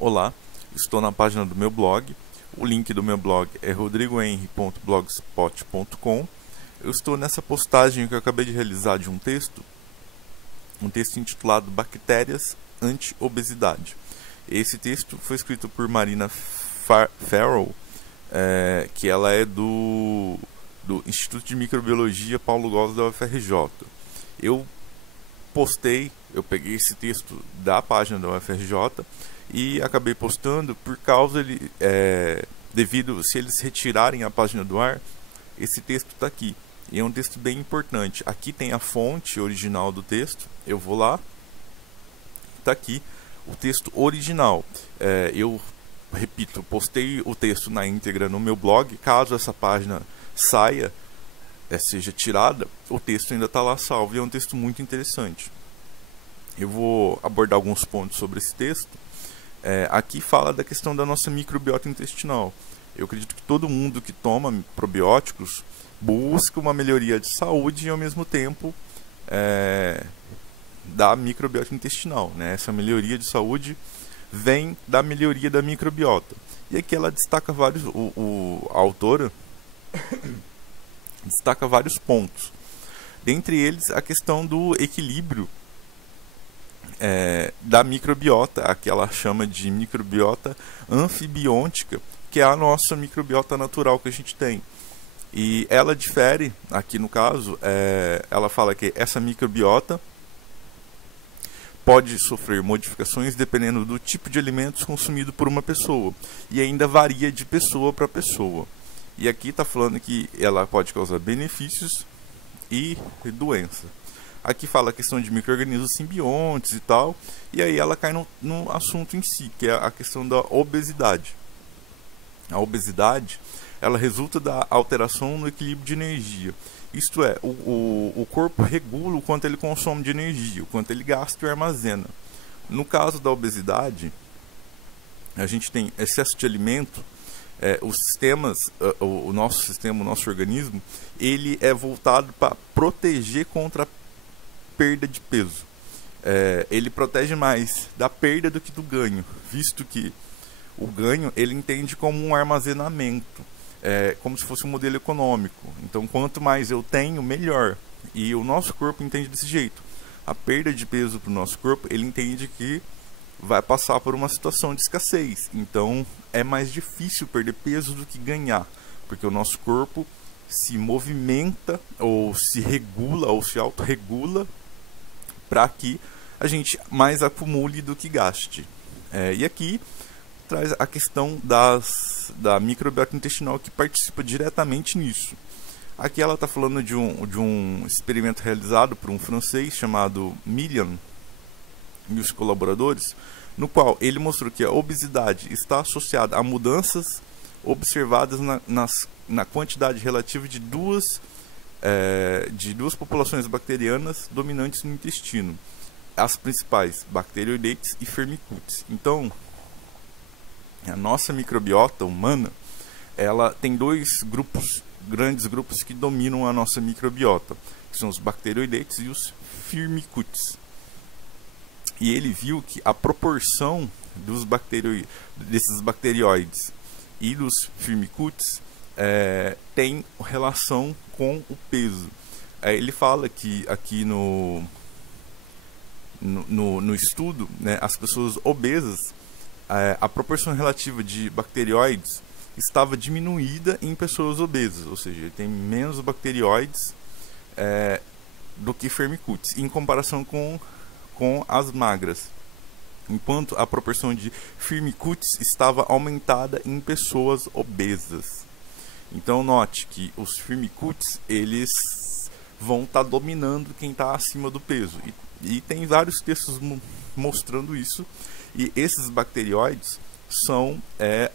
Olá, estou na página do meu blog. O link do meu blog é rodrigohenry.blogspot.com. Eu estou nessa postagem que eu acabei de realizar de um texto intitulado Bactérias Anti-Obesidade. Esse texto foi escrito por Marina Farrell, que ela é do Instituto de Microbiologia Paulo Góes da UFRJ. Eu peguei esse texto da página da UFRJ e acabei postando por causa devido, se eles retirarem a página do ar, esse texto está aqui. E é um texto bem importante. Aqui tem a fonte original do texto. Eu vou lá, está aqui o texto original. Eu repito, postei o texto na íntegra no meu blog. Caso essa página saia, seja tirada, o texto ainda está lá salvo e é um texto muito interessante. Eu vou abordar alguns pontos sobre esse texto. Aqui fala da questão da nossa microbiota intestinal. Eu acredito que todo mundo que toma probióticos busca uma melhoria de saúde e ao mesmo tempo da microbiota intestinal, né? Essa melhoria de saúde vem da melhoria da microbiota. E aqui ela destaca a autora destaca vários pontos. Dentre eles, a questão do equilíbrio da microbiota, a que ela chama de microbiota anfibiótica, que é a nossa microbiota natural que a gente tem. E ela difere, aqui no caso, ela fala que essa microbiota pode sofrer modificações dependendo do tipo de alimentos consumido por uma pessoa, e ainda varia de pessoa para pessoa. E aqui está falando que ela pode causar benefícios e doença. Aqui fala a questão de micro-organismos simbiontes e tal, e aí ela cai no assunto em si, que é a questão da obesidade. A obesidade, ela resulta da alteração no equilíbrio de energia. Isto é, o corpo regula o quanto ele consome de energia, o quanto ele gasta e armazena. No caso da obesidade, a gente tem excesso de alimento. O nosso sistema, o nosso organismo, ele é voltado para proteger contra a perda de peso. Ele protege mais da perda do que do ganho, visto que o ganho ele entende como um armazenamento, como se fosse um modelo econômico. Então, quanto mais eu tenho, melhor. E o nosso corpo entende desse jeito. A perda de peso para o nosso corpo, ele entende que vai passar por uma situação de escassez. Então, é mais difícil perder peso do que ganhar, porque o nosso corpo se movimenta, ou se regula, ou se autorregula, para que a gente mais acumule do que gaste. E aqui traz a questão da microbiota intestinal, que participa diretamente nisso. Aqui ela está falando de um experimento realizado por um francês chamado Millian e os colaboradores, no qual ele mostrou que a obesidade está associada a mudanças observadas na quantidade relativa de duas populações bacterianas dominantes no intestino, as principais, Bacteroidetes e Firmicutes. Então, a nossa microbiota humana, ela tem grandes grupos que dominam a nossa microbiota, que são os Bacteroidetes e os Firmicutes. E ele viu que a proporção desses bacteroides e dos Firmicutes tem relação com o peso. Ele fala que aqui no estudo, né, as pessoas obesas, a proporção relativa de bacteroides estava diminuída em pessoas obesas, ou seja, tem menos bacteroides do que Firmicutes, em comparação com as magras, enquanto a proporção de Firmicutes estava aumentada em pessoas obesas. Então note que os Firmicutes, eles vão estar dominando quem está acima do peso, e tem vários textos mostrando isso. E esses bacteroides são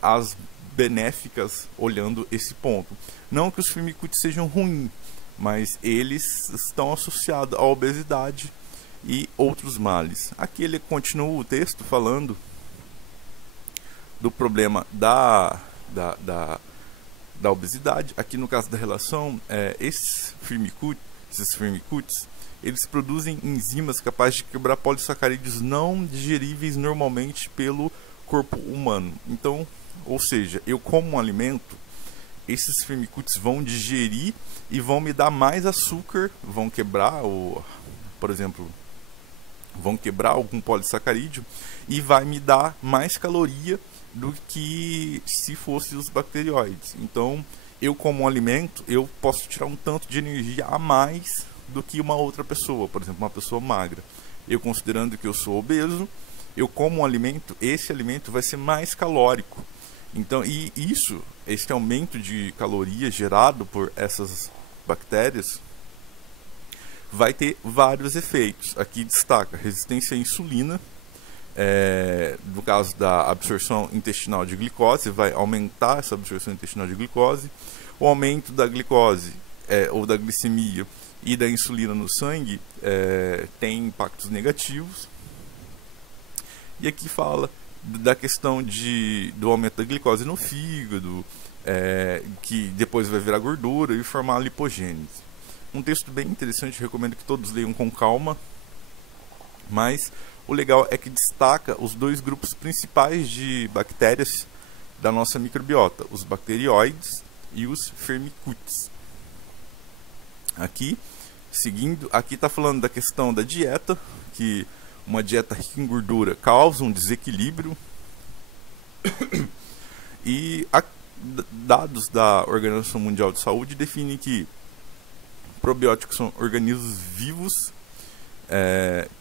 as benéficas, olhando esse ponto. Não que os Firmicutes sejam ruins, mas eles estão associados à obesidade e outros males. Aqui ele continua o texto falando do problema da obesidade. Aqui no caso da relação, esses Firmicutes, eles produzem enzimas capazes de quebrar polissacarídeos não digeríveis normalmente pelo corpo humano. Então, ou seja, eu como um alimento, esses firmicutes vão digerir e vão me dar mais açúcar, vão quebrar, por exemplo, vão quebrar algum polissacarídeo e vai me dar mais caloria do que se fosse os bacterióides. Então, eu como um alimento, eu posso tirar um tanto de energia a mais do que uma outra pessoa, por exemplo, uma pessoa magra. Eu considerando que eu sou obeso, eu como um alimento, esse alimento vai ser mais calórico. Então, e esse aumento de calorias gerado por essas bactérias vai ter vários efeitos. Aqui destaca resistência à insulina, no caso da absorção intestinal de glicose, vai aumentar essa absorção intestinal de glicose, o aumento da glicose ou da glicemia e da insulina no sangue tem impactos negativos. E aqui fala da questão do aumento da glicose no fígado, que depois vai virar gordura e formar lipogênese. Um texto bem interessante, recomendo que todos leiam com calma, mas o legal é que destaca os dois grupos principais de bactérias da nossa microbiota, os bacterióides e os firmicutes. Aqui, seguindo, aqui está falando da questão da dieta, que uma dieta rica em gordura causa um desequilíbrio. E dados da Organização Mundial de Saúde definem que probióticos são organismos vivos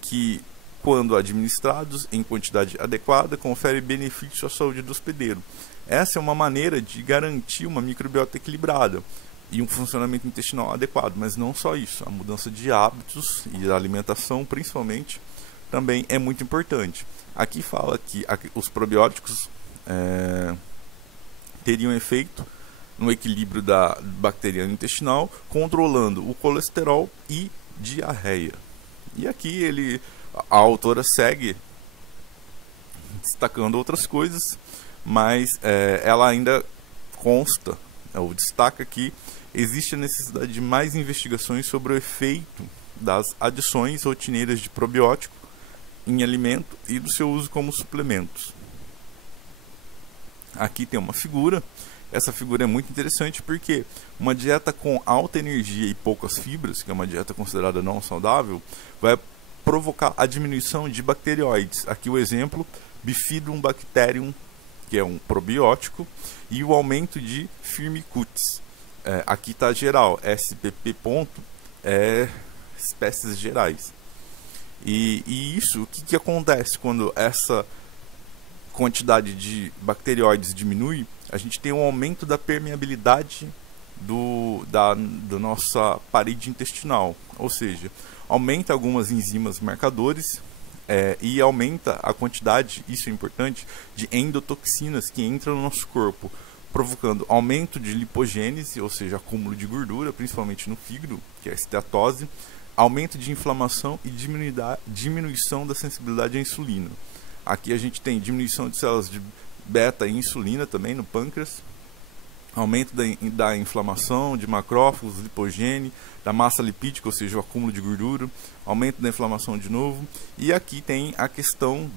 que, quando administrados em quantidade adequada, conferem benefício à saúde do hospedeiro. Essa é uma maneira de garantir uma microbiota equilibrada e um funcionamento intestinal adequado, mas não só isso. A mudança de hábitos e da alimentação, principalmente, também é muito importante. Aqui fala que os probióticos teriam efeito no equilíbrio da bacteriana intestinal, controlando o colesterol e diarreia. E aqui a autora segue destacando outras coisas, mas ela ainda consta, ou destaca que existe a necessidade de mais investigações sobre o efeito das adições rotineiras de probiótico em alimento e do seu uso como suplementos. Aqui tem uma figura. Essa figura é muito interessante porque uma dieta com alta energia e poucas fibras, que é uma dieta considerada não saudável, vai provocar a diminuição de bacterióides. Aqui o exemplo, Bifidum bacterium, que é um probiótico, e o aumento de firmicutes. Aqui está geral, SPP ponto, espécies gerais. E isso, o que acontece quando essa quantidade de bacterióides diminui? A gente tem um aumento da permeabilidade da nossa parede intestinal, ou seja, aumenta algumas enzimas marcadores e aumenta a quantidade, isso é importante, de endotoxinas que entram no nosso corpo, provocando aumento de lipogênese, ou seja, acúmulo de gordura, principalmente no fígado, que é a esteatose, aumento de inflamação e diminuição da sensibilidade à insulina. Aqui a gente tem diminuição de células de beta e insulina também no pâncreas, aumento da inflamação de macrófagos, lipogênese, da massa lipídica, ou seja, o acúmulo de gordura, aumento da inflamação de novo. E aqui tem a questão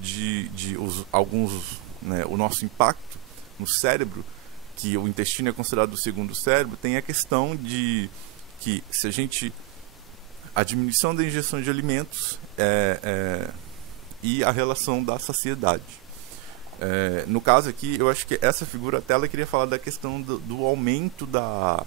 o nosso impacto no cérebro, que o intestino é considerado o segundo cérebro. Tem a questão de que a diminuição da ingestão de alimentos e a relação da saciedade. No caso aqui, eu acho que essa figura até ela queria falar da questão do aumento da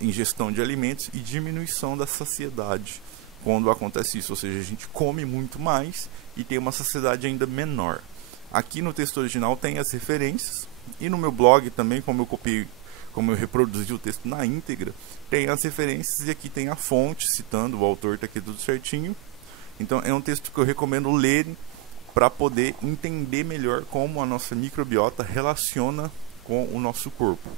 ingestão de alimentos e diminuição da saciedade quando acontece isso, ou seja, a gente come muito mais e tem uma saciedade ainda menor. Aqui no texto original tem as referências e no meu blog também, como eu reproduzi o texto na íntegra, tem as referências e aqui tem a fonte citando, o autor está aqui tudo certinho. Então é um texto que eu recomendo lerem para poder entender melhor como a nossa microbiota relaciona com o nosso corpo.